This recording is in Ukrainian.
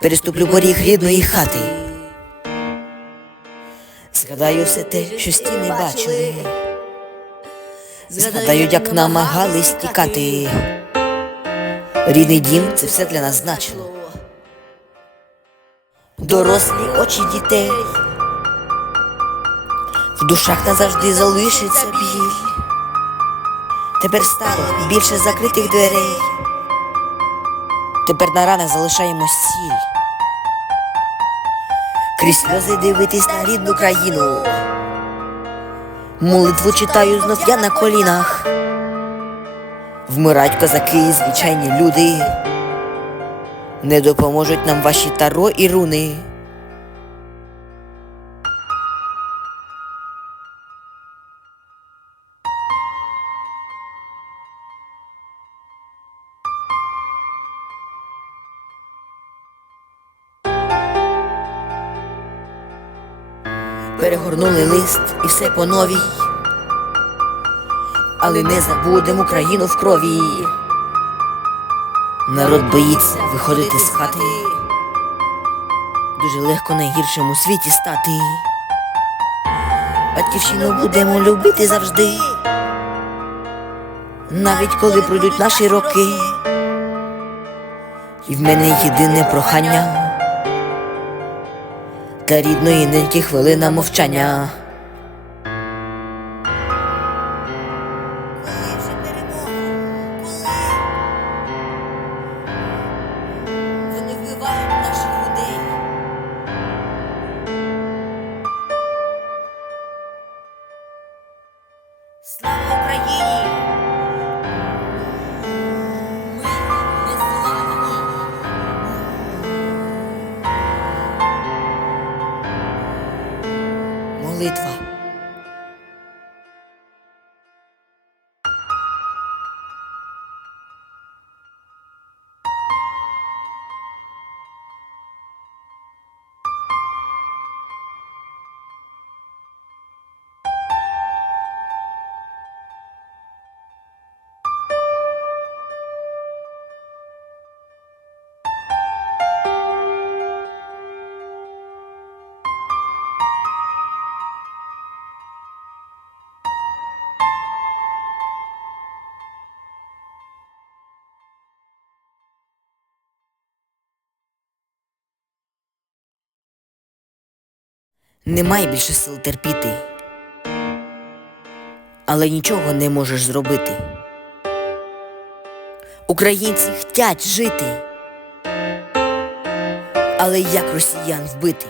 переступлю поріг рідної хати. Згадаю все те, що стіни бачили. Згадаю, як намагались тікати. Рідний дім це все для нас значило. Дорослі очі дітей. В душах назавжди залишиться біль. Тепер стало більше закритих дверей. Тепер на ранах залишаємо сіль. Крізь сльози дивитись на рідну країну. Молитву читаю знов я на колінах. Вмирають козаки, звичайні люди. Не допоможуть нам ваші таро і руни. Перегорнули лист і все по новій. Але не забудемо Україну в крові. Народ боїться виходити з хати. Дуже легко найгіршим у світі стати. Батьківщину будемо любити завжди. Навіть коли пройдуть наші роки. І в мене єдине прохання та рідної неньки хвилина мовчання. Коли вже Молитва. Немає більше сил терпіти, але нічого не можеш зробити. Українці хтять жити, але як росіян вбити?